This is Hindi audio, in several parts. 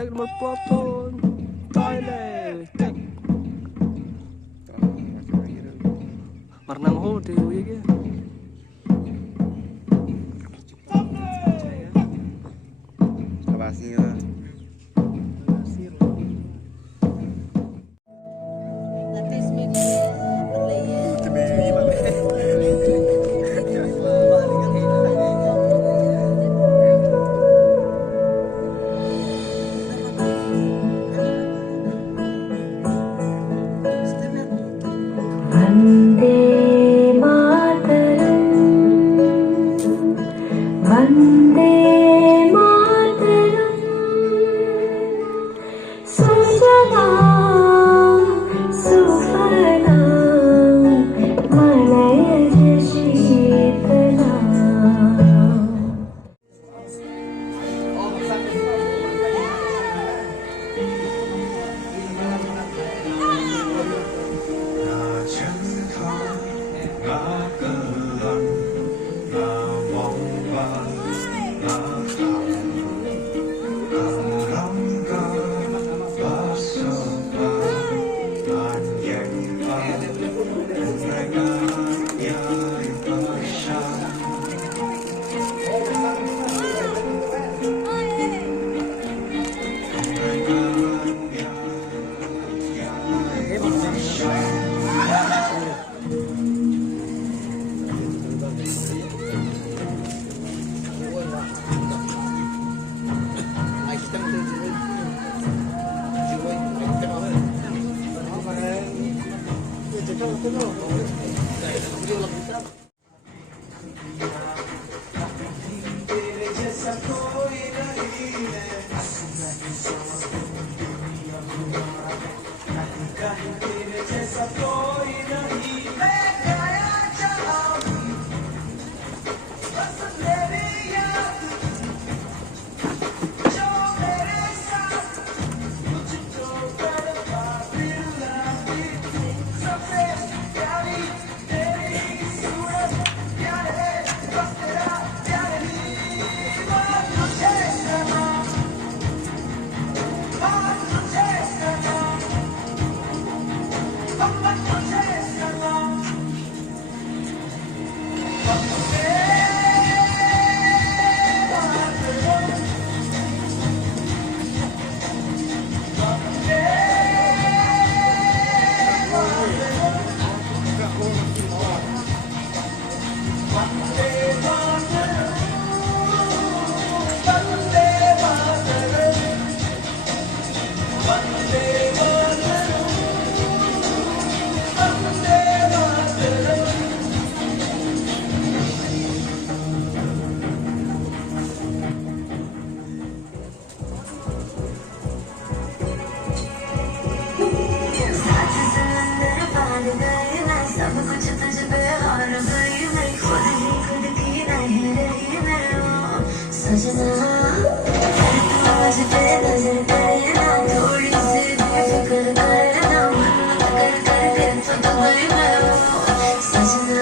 एक number popcorn toilet Marnang ho thì uy kia. Abasi lah. Vande Mataram Vande Mataram सुजलां सुफलां मलयज शीतलाम्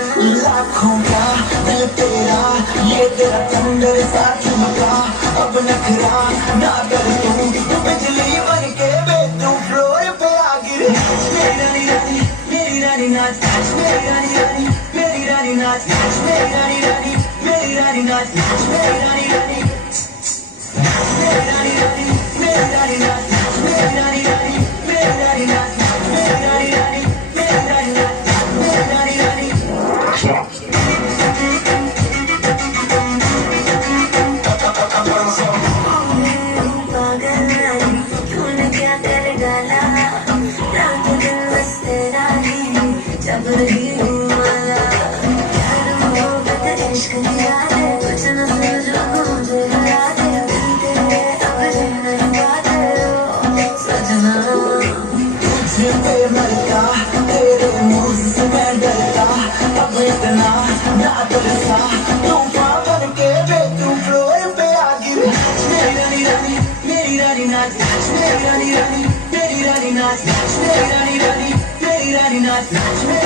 लाखों का दिल तेरा ये तेरा तंदर साथ मका अब नखरा ना कर तू बिजली बन के बेडरूम फ्लोर पे आ गिरे मेरी रानी मेरी रानी नाच मेरी रानी रानी मेरी रानी नाच मेरी रानी रानी मेरी रानी नाच मेरी रानी रानी मेरी रानी रानी मेरी रानी नाच मेरी रानी रानी मेरी रानी नाच मेरी रानी रानी मेरी रानी नाच मेरी रानी रानी That's